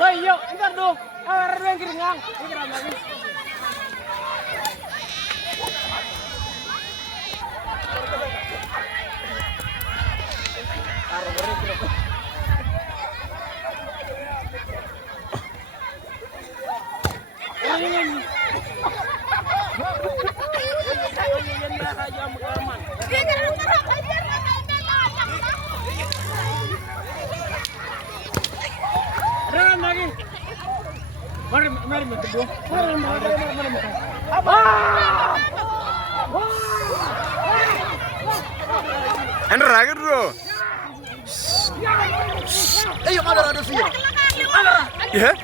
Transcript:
Bayo, entar dong. Orang yang keringang. Mari berdua. Mari. Andra lagi bro. Ayo mana ada sih? Ya?